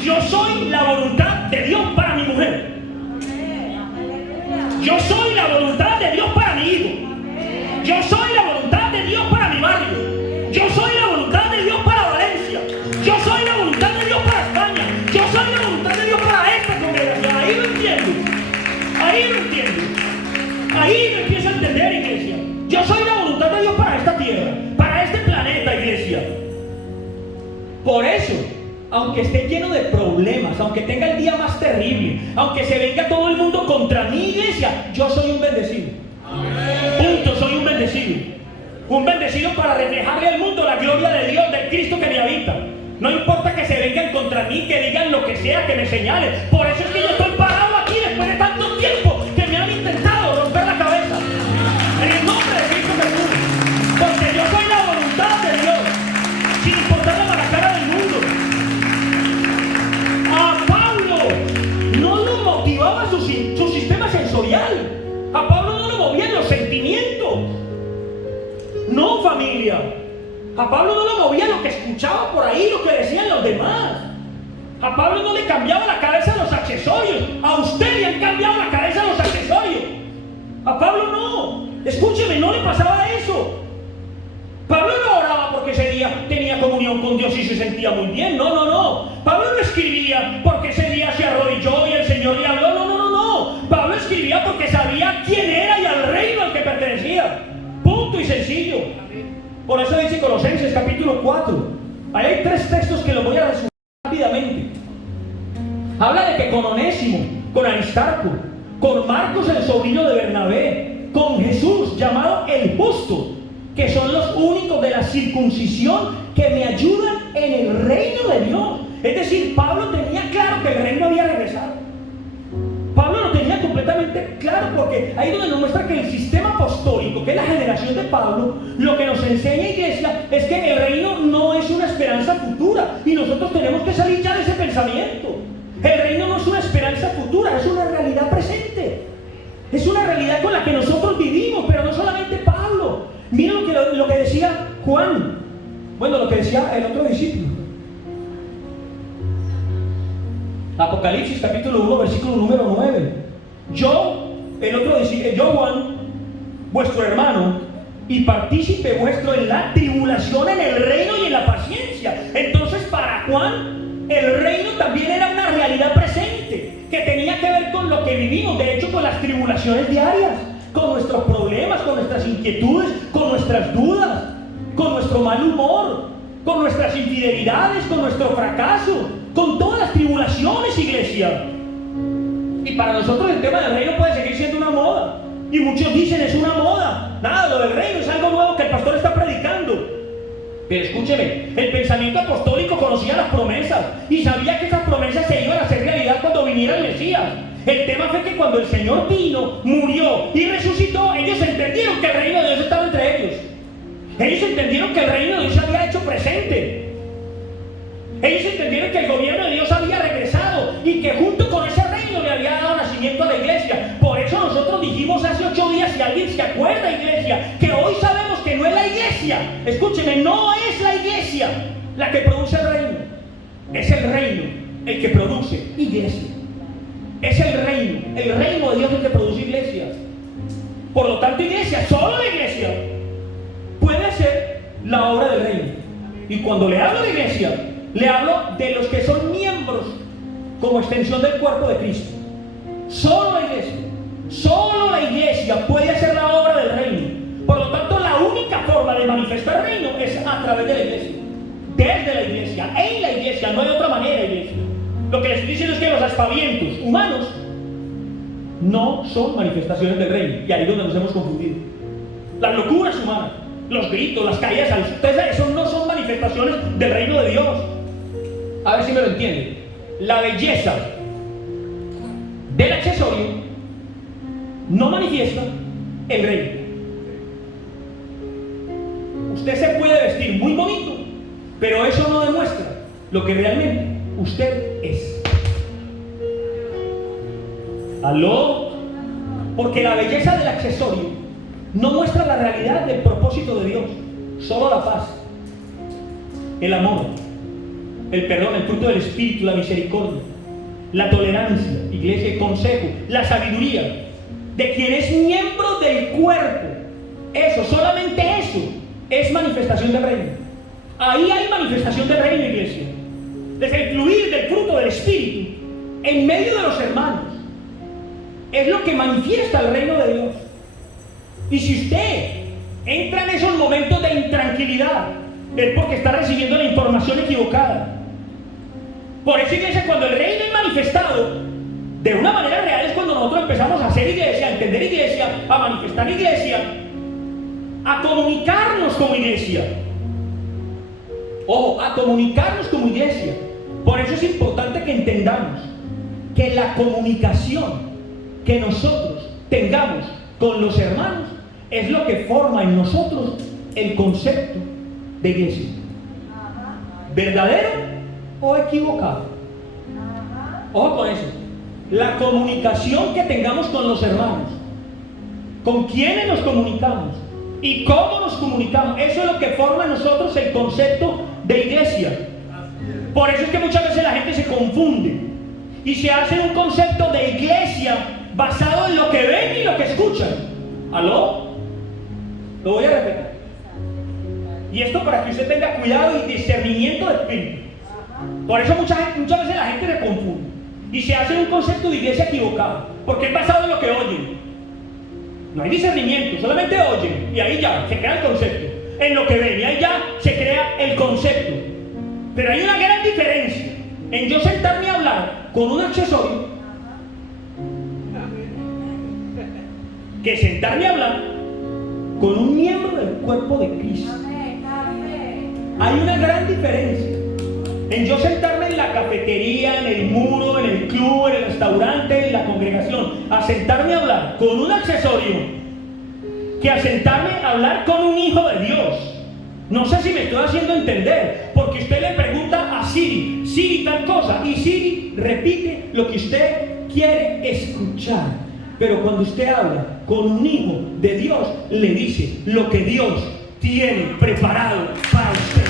yo soy la voluntad de Dios para mi mujer. Yo soy la voluntad de Dios para mi hijo. Yo soy la voluntad de Dios para mi barrio. Yo soy la voluntad de Dios para Valencia. Yo soy la voluntad de Dios para España. Yo soy la voluntad de Dios para esta congregación. Ahí lo entiendo. Ahí lo entiendo. Ahí lo empiezo a entender, iglesia. Yo soy la voluntad de Dios para esta tierra, para este planeta, iglesia. Por eso, aunque esté lleno de problemas, aunque tenga el día más terrible, aunque se venga todo el mundo contra mí, iglesia, yo soy un bendecido. Punto, soy un bendecido. Un bendecido para reflejarle al mundo la gloria de Dios, del Cristo que me habita. No importa que se vengan contra mí, que digan lo que sea, que me señalen. Por eso es que yo estoy parado aquí después de tanto tiempo que me han intentado romper la cabeza. En el nombre de Cristo Jesús. Porque yo soy la voluntad de Dios, sin importar la mala cara del mundo. A Pablo no lo motivaba su sistema sensorial. A Pablo no lo movían los sentimientos. No, familia. A Pablo no lo movía lo que escuchaba por ahí, lo que decían los demás. A Pablo no le cambiaba la cabeza a los accesorios. A usted le han cambiado la cabeza a los accesorios. A Pablo no. Escúcheme, no le pasaba eso. Pablo no oraba porque ese día tenía comunión con Dios y se sentía muy bien. No, no, no. Pablo no escribía porque ese día se arrodilló y el Señor le habló. No, no, no, no. Pablo escribía porque sabía quién era y al reino al que pertenecía. Punto y sencillo. Por eso dice Colosenses capítulo 4. Ahí hay 3 textos que los voy a resumir rápidamente. Habla de que con Onésimo, con Aristarco, con Marcos el sobrino de Bernabé, con Jesús llamado el justo, que son los únicos de la circuncisión que me ayudan en el reino de Dios. Es decir, Pablo tenía claro que el reino había regresado. Pablo lo tenía completamente claro, porque ahí donde nos muestra que el sistema apostólico, que es la generación de Pablo, lo que nos enseña, iglesia, es que el reino no es una esperanza futura, y nosotros tenemos que salir ya de ese pensamiento. El reino no es una esperanza futura, es una realidad presente. Es una realidad con la que nosotros vivimos, pero no solamente Pablo. Miren lo que decía Juan, bueno, lo que decía el otro discípulo. Apocalipsis capítulo 1, versículo número 9. Yo, Juan, vuestro hermano, y partícipe vuestro en la tribulación, en el reino y en la paciencia. Entonces, para Juan, el reino también era una realidad presente, que tenía que ver con lo que vivimos, de hecho, con las tribulaciones diarias, con nuestros problemas, con nuestras inquietudes, con nuestras dudas, con nuestro mal humor, con nuestras infidelidades, con nuestro fracaso, con todas las tribulaciones, iglesia. Y para nosotros el tema del reino puede seguir siendo una moda. Y muchos dicen, es una moda. Nada, lo del reino es algo nuevo que el pastor está predicando. Pero escúcheme, el pensamiento apostólico conocía las promesas y sabía que esas promesas se iban a hacer realidad cuando viniera el Mesías. El tema fue que cuando el Señor vino, murió y resucitó, ellos entendieron que el reino de Dios estaba entre ellos. Ellos entendieron que el reino de Dios se había hecho presente. Ellos entendieron que el gobierno de Dios había regresado y que junto con ese reino le había dado nacimiento a la iglesia. Por eso nosotros dijimos hace 8 días, si alguien se acuerda, iglesia, que hoy sabemos que no es la iglesia. Escúcheme, no es la iglesia la que produce el reino. Es el reino el que produce iglesia. Es el reino de Dios el que produce iglesia. Por lo tanto, iglesia, solo la iglesia puede hacer la obra del reino. Y cuando le hablo de iglesia, le hablo de los que son miembros como extensión del cuerpo de Cristo. Solo la iglesia puede hacer la obra del reino. Por lo tanto, la única forma de manifestar el reino es a través de la iglesia. Desde la iglesia, en la iglesia, no hay otra manera, iglesia. Lo que les estoy diciendo es que los aspavientos humanos no son manifestaciones del reino. Y ahí es donde nos hemos confundido. Las locuras humanas, los gritos, las caídas al suelo, eso no son manifestaciones del reino de Dios. A ver si me lo entienden. La belleza del accesorio no manifiesta el reino. Usted se puede vestir muy bonito, pero eso no demuestra lo que realmente usted es. ¿Aló? Porque la belleza del accesorio no muestra la realidad del propósito de Dios. Solo la paz, el amor, el perdón, el fruto del Espíritu, la misericordia, la tolerancia, iglesia, el consejo, la sabiduría de quien es miembro del cuerpo. Eso, solamente eso es manifestación del reino. Ahí hay manifestación del reino, iglesia. Desde el fluir del fruto del Espíritu en medio de los hermanos es lo que manifiesta el reino de Dios. Y si usted entra en esos momentos de intranquilidad, es porque está recibiendo la información equivocada. Por eso, iglesia, cuando el reino es manifestado de una manera real, es cuando nosotros empezamos a hacer iglesia, a entender iglesia, a manifestar iglesia, a comunicarnos como iglesia. Ojo, a comunicarnos como iglesia. Por eso es importante que entendamos que la comunicación que nosotros tengamos con los hermanos es lo que forma en nosotros el concepto de iglesia. ¿Verdadero o equivocado? Ojo con eso. La comunicación que tengamos con los hermanos, con quienes nos comunicamos y cómo nos comunicamos, eso es lo que forma en nosotros el concepto de iglesia. Por eso es que muchas veces la gente se confunde y se hace un concepto de iglesia basado en lo que ven y lo que escuchan. ¿Aló? Lo voy a repetir. Y esto para que usted tenga cuidado y discernimiento de espíritu. Por eso muchas veces la gente se confunde y se hace un concepto de iglesia equivocado, porque es basado en lo que oyen. No hay discernimiento, solamente oyen y ahí ya se crea el concepto. En lo que ven y ahí ya se crea el concepto. Pero hay una gran diferencia en yo sentarme a hablar con un accesorio que sentarme a hablar con un miembro del cuerpo de Cristo. Hay una gran diferencia en yo sentarme en la cafetería, en el muro, en el club, en el restaurante, en la congregación, a sentarme a hablar con un accesorio, que a sentarme a hablar con un hijo de Dios. No sé si me estoy haciendo entender, porque usted le pregunta a Siri, Siri tal cosa, y Siri repite lo que usted quiere escuchar. Pero cuando usted habla con un hijo de Dios, le dice lo que Dios tiene preparado para usted.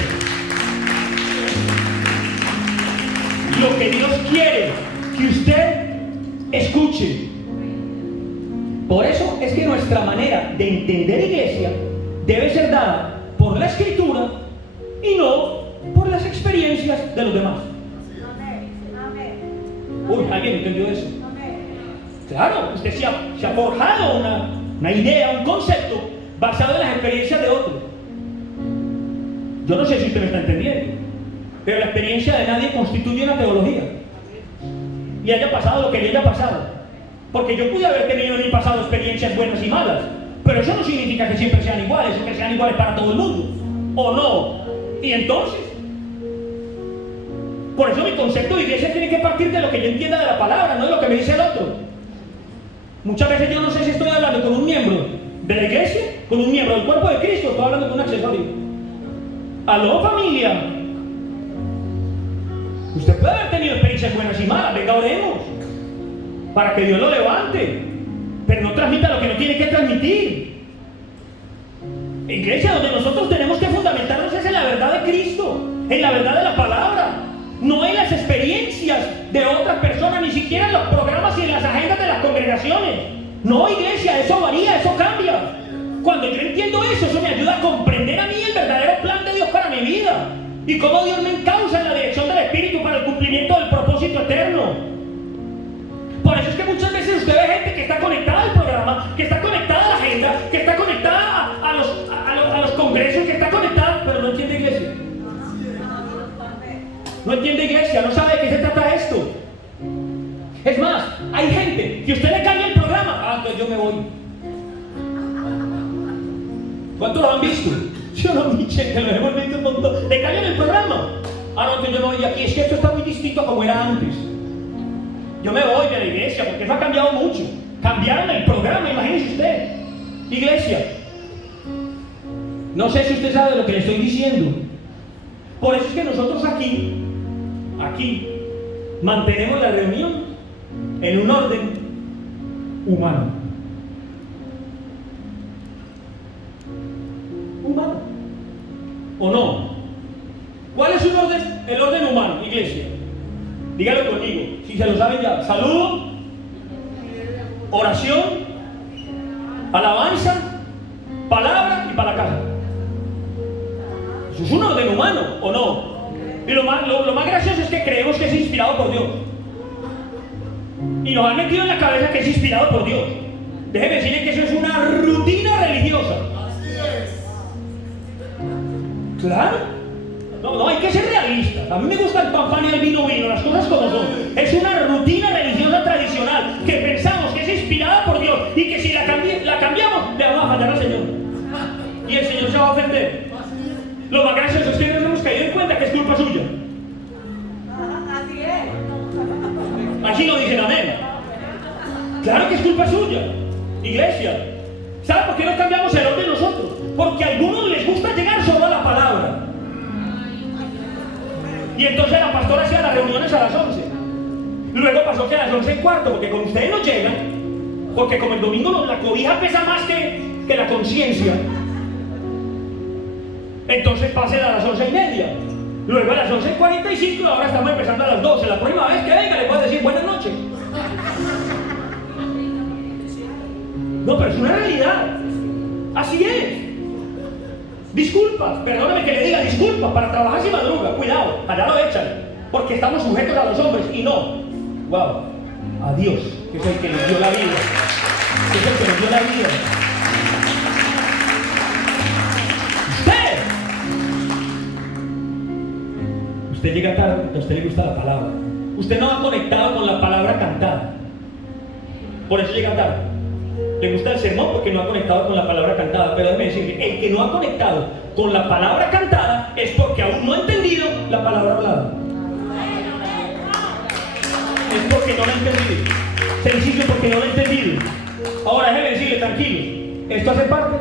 Lo que Dios quiere que usted escuche. Por eso es que nuestra manera de entender iglesia debe ser dada por la Escritura y no por las experiencias de los demás. Uy, ¿alguien entendió eso? Claro, usted se ha forjado una idea, un concepto basado en las experiencias de otros. Yo no sé si usted me está entendiendo, pero la experiencia de nadie constituye una teología. Y haya pasado lo que le haya pasado. Porque yo pude haber tenido en mi pasado experiencias buenas y malas, pero eso no significa que siempre sean iguales, o que sean iguales para todo el mundo. ¿O no? Y entonces, por eso mi concepto de iglesia tiene que partir de lo que yo entienda de la palabra, no de lo que me dice el otro. Muchas veces yo no sé si estoy hablando con un miembro de la iglesia, con un miembro del cuerpo de Cristo, estoy hablando con un accesorio. ¿Aló, familia? Usted puede haber tenido experiencias buenas y malas, venga, oremos para que Dios lo levante, pero no transmita lo que no tiene que transmitir. Iglesia, donde nosotros tenemos que fundamentarnos es en la verdad de Cristo, en la verdad de la palabra, no en las experiencias de otras personas, ni siquiera en los programas y en las agendas de las congregaciones. No, iglesia, eso varía, eso cambia. Cuando yo entiendo eso, eso me ayuda a comprender a mí el verdadero plan de Dios para mi vida y cómo Dios me encausa en la dirección del Espíritu para el cumplimiento del propósito eterno. Por eso es que muchas veces usted ve gente que está conectada al programa, que está conectada a la agenda, que está conectada a los congresos, que está conectada, pero no entiende iglesia. No entiende iglesia, no sabe de qué se trata esto. Es más, hay gente que usted le cambia el programa, entonces yo me voy. ¿Cuántos lo han visto? Yo no, Michelle, que lo hemos visto un montón. Le cambian el programa. No, entonces yo me voy aquí. Es que esto está muy distinto a como era antes. Yo me voy de la iglesia porque eso ha cambiado mucho. Cambiaron el programa, imagínese usted. Iglesia, no sé si usted sabe lo que le estoy diciendo. Por eso es que nosotros aquí, mantenemos la reunión en un orden humano. ¿Humano? ¿O no? ¿Cuál es el orden humano, iglesia? Dígalo conmigo, si se lo saben ya. Saludo, oración, alabanza, palabra y para la casa. Eso es un orden humano, ¿o no? Y lo más gracioso es que creemos que es inspirado por Dios. Y nos han metido en la cabeza que es inspirado por Dios. Déjeme decirle que eso es una rutina religiosa. Claro. No, hay que ser realistas. A mí me gusta el pan y el vino, las cosas como son. Es una rutina religiosa tradicional que pensamos que es inspirada por Dios y que si la cambiamos, le vamos a fallar al Señor. Y el Señor se va a ofender. Lo más gracioso es que no nos hemos caído en cuenta que es culpa suya. Así es. Así lo dicen, amén. Claro que es culpa suya, iglesia. ¿Sabe por qué no cambiamos el orden nosotros? Porque a algunos les gusta llegar solo a la palabra. Y entonces la pastora hacía las reuniones a las 11. Luego pasó que a las 11:15, porque con ustedes no llegan, porque como el domingo la cobija pesa más que la conciencia. Entonces pasen a las 11:30. Luego a las 11:45, ahora estamos empezando a las 12. La próxima vez que venga le puedo decir buenas noches. No, pero es una realidad. Así es. Disculpas, perdóname que le diga disculpas, para trabajar sin madruga, cuidado, allá lo echan, porque estamos sujetos a los hombres y no. Wow, a Dios, que es el que nos dio la vida, que es el que nos dio la vida. Usted llega tarde porque a usted le gusta la palabra. Usted no ha conectado con la palabra cantada, por eso llega tarde. Le gusta el sermón porque no ha conectado con la palabra cantada. Pero déjeme decirle, el que no ha conectado con la palabra cantada es porque aún no ha entendido la palabra hablada. Es porque no la ha entendido. Sencillo, porque no la ha entendido. Ahora déjeme decirle, tranquilo, esto hace parte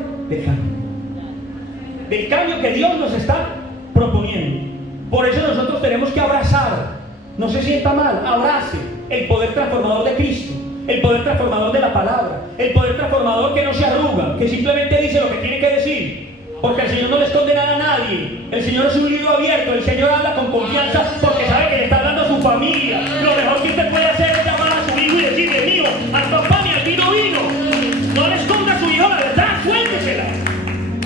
del cambio que Dios nos está proponiendo. Por eso nosotros tenemos que abrazar, no se sienta mal, abrace el poder transformador de Cristo. El poder transformador de la palabra, el poder transformador que no se arruga, que simplemente dice lo que tiene que decir, porque el Señor no le esconde nada a nadie. El Señor es un libro abierto, el Señor habla con confianza porque sabe que le está hablando a su familia. Lo mejor que usted puede hacer es llamar a su hijo y decirle: mío, al papá ni al vino vino. No le esconda a su hijo la verdad, suéltesela,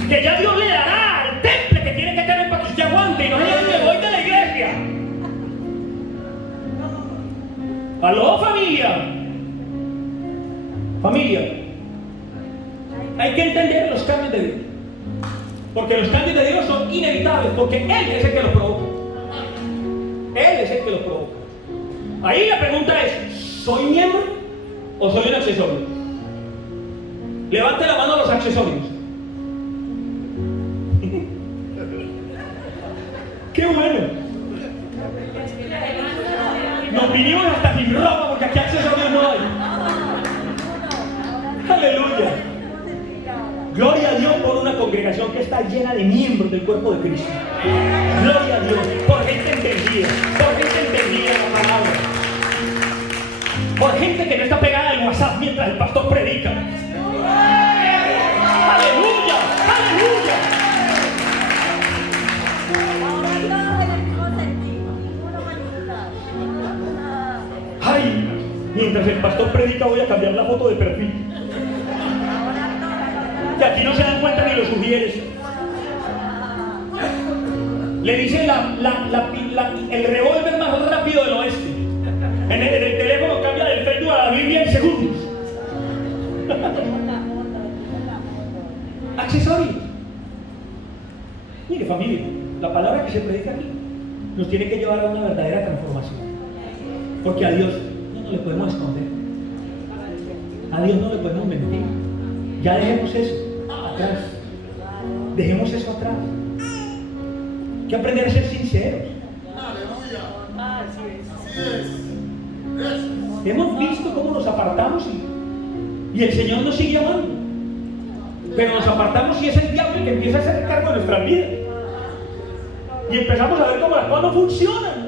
que ya Dios le dará el temple que tiene que tener para que usted aguante y no se me voy de la iglesia. ¿Aló, familia? Familia, hay que entender los cambios de Dios, porque los cambios de Dios son inevitables, porque Él es el que los provoca. Él es el que los provoca. Ahí la pregunta es: ¿soy miembro o soy un accesorio? Levante la mano a los accesorios. ¡Qué bueno! Nos vinimos hasta sin ropa porque aquí accesorios no hay. ¡Aleluya! Gloria a Dios por una congregación que está llena de miembros del cuerpo de Cristo. Gloria a Dios por gente entendida, por gente entendida. oír la palabra. Por gente que no está pegada al WhatsApp mientras el pastor predica. ¡Aleluya! ¡Aleluya! Ahora todos en el mismo sentido, ninguno manipulado. ¡Ay! Mientras el pastor predica voy a cambiar la foto de perfil. Que aquí no se dan cuenta ni los sugieres. Le dicen el revólver más rápido del oeste. En el teléfono cambia del Facebook a la Biblia en segundos. Accesorios. Mire, familia, la palabra que se predica aquí nos tiene que llevar a una verdadera transformación. Porque a Dios no le podemos esconder. A Dios no le podemos mentir. Ya dejemos eso atrás. Dejemos eso atrás. Hay que aprender a ser sinceros. Hemos visto cómo nos apartamos y el Señor nos sigue amando. Pero nos apartamos y es el diablo el que empieza a hacer cargo de nuestras vidas. Y empezamos a ver cómo las cosas no funcionan.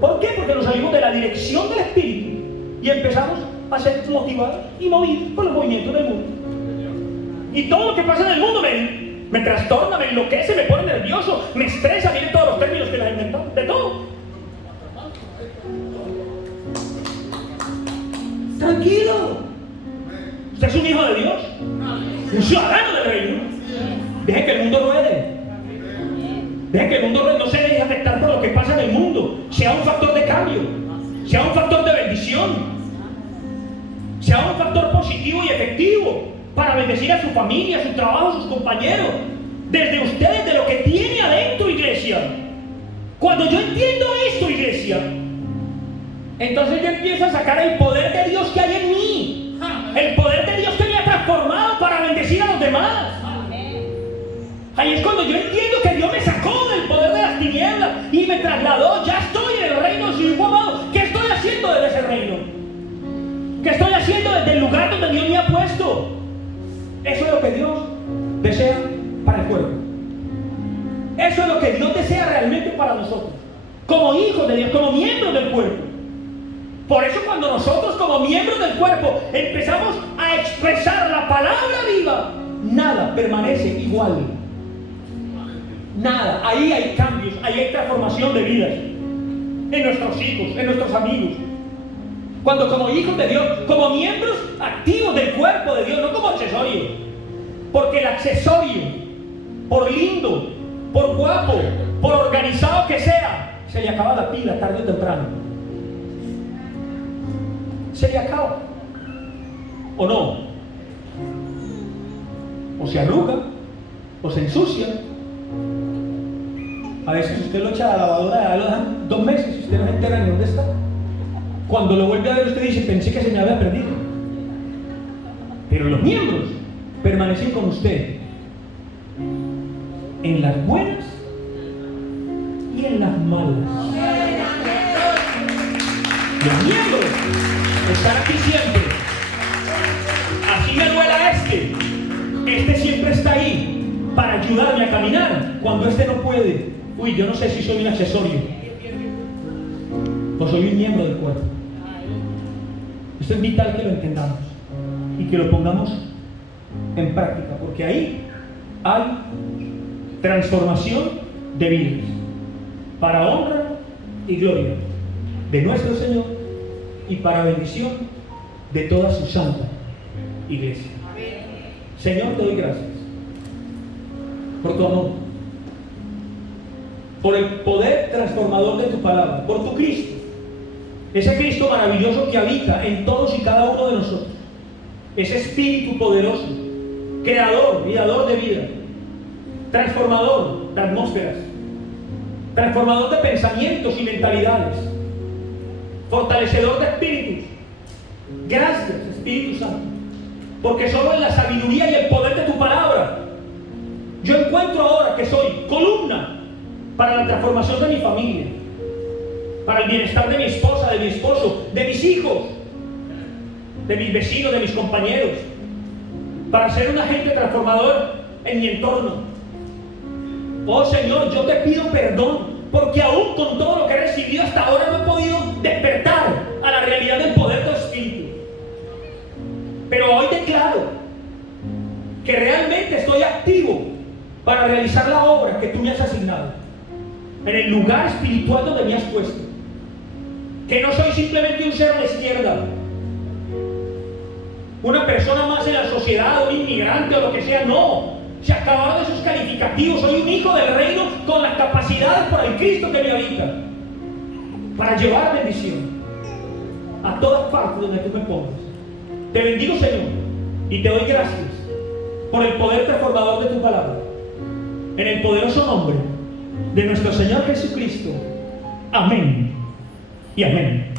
¿Por qué? Porque nos salimos de la dirección del Espíritu y empezamos a ser motivados y movidos por los movimientos del mundo. Y todo lo que pasa en el mundo me trastorna, me enloquece, me pone nervioso, me estresa. Miren todos los términos que les he inventado, de todo. Tranquilo. Usted es un hijo de Dios, un ciudadano del reino. Deje que el mundo ruede. Deje que el mundo ruede. No se deje afectar por lo que pasa en el mundo. Sea un factor de cambio, sea un factor de bendición, sea un factor positivo y efectivo para bendecir a su familia, a su trabajo, a sus compañeros. Desde ustedes, de lo que tiene adentro, iglesia. Cuando yo entiendo esto, iglesia, entonces yo empiezo a sacar el poder de Dios que hay en mí. El poder de Dios que me ha transformado para bendecir a los demás. Ahí es cuando yo entiendo que Dios me sacó del poder de las tinieblas y me trasladó. Ya estoy en el reino de su Hijo amado. ¿Qué estoy haciendo desde ese reino? ¿Qué estoy haciendo desde el lugar donde Dios me ha puesto? Eso es lo que Dios desea para el cuerpo. Eso es lo que Dios desea realmente para nosotros, como hijos de Dios, como miembros del cuerpo. Por eso cuando nosotros como miembros del cuerpo empezamos a expresar la palabra viva, nada permanece igual. Nada. Ahí hay cambios, ahí hay transformación de vidas. En nuestros hijos, en nuestros amigos. Cuando como hijos de Dios, como miembros activos del cuerpo de Dios, no como accesorios. Porque el accesorio, por lindo, por guapo, por organizado que sea, se le acaba la pila tarde o temprano. Se le acaba. ¿O no? O se arruga, o se ensucia. A veces usted lo echa a la lavadora, ya lo dejan 2 meses y usted no se entera ni dónde está. Cuando lo vuelve a ver usted dice, pensé que se me había perdido. Pero los miembros permanecen con usted en las buenas y en las malas. Los miembros están aquí siempre. Así me duela este siempre está ahí para ayudarme a caminar cuando este no puede. Uy, yo no sé si soy un accesorio o soy un miembro del cuerpo. Esto es vital que lo entendamos y que lo pongamos en práctica, porque ahí hay transformación de vidas para honra y gloria de nuestro Señor y para bendición de toda su santa iglesia. Señor, te doy gracias por tu amor, por el poder transformador de tu palabra, por tu Cristo, ese Cristo maravilloso que habita en todos y cada uno de nosotros, ese Espíritu poderoso, creador y dador de vida, transformador de atmósferas, transformador de pensamientos y mentalidades, fortalecedor de espíritus. Gracias, Espíritu Santo, porque solo en la sabiduría y el poder de tu palabra yo encuentro ahora que soy columna para la transformación de mi familia, para el bienestar de mi esposa, de mi esposo, de mis hijos, de mis vecinos, de mis compañeros, para ser un agente transformador en mi entorno. Oh Señor, yo te pido perdón porque aún con todo lo que he recibido hasta ahora no he podido despertar a la realidad del poder de tu Espíritu. Pero hoy declaro que realmente estoy activo para realizar la obra que tú me has asignado en el lugar espiritual donde me has puesto. Que no soy simplemente un ser a la izquierda, una persona más en la sociedad, un inmigrante o lo que sea. No, se acabaron esos calificativos. Soy un hijo del reino con las capacidades por el Cristo que me habita, para llevar bendición a todas partes donde tú me pongas. Te bendigo, Señor, y te doy gracias por el poder transformador de tu palabra, en el poderoso nombre de nuestro Señor Jesucristo. Amén y amén.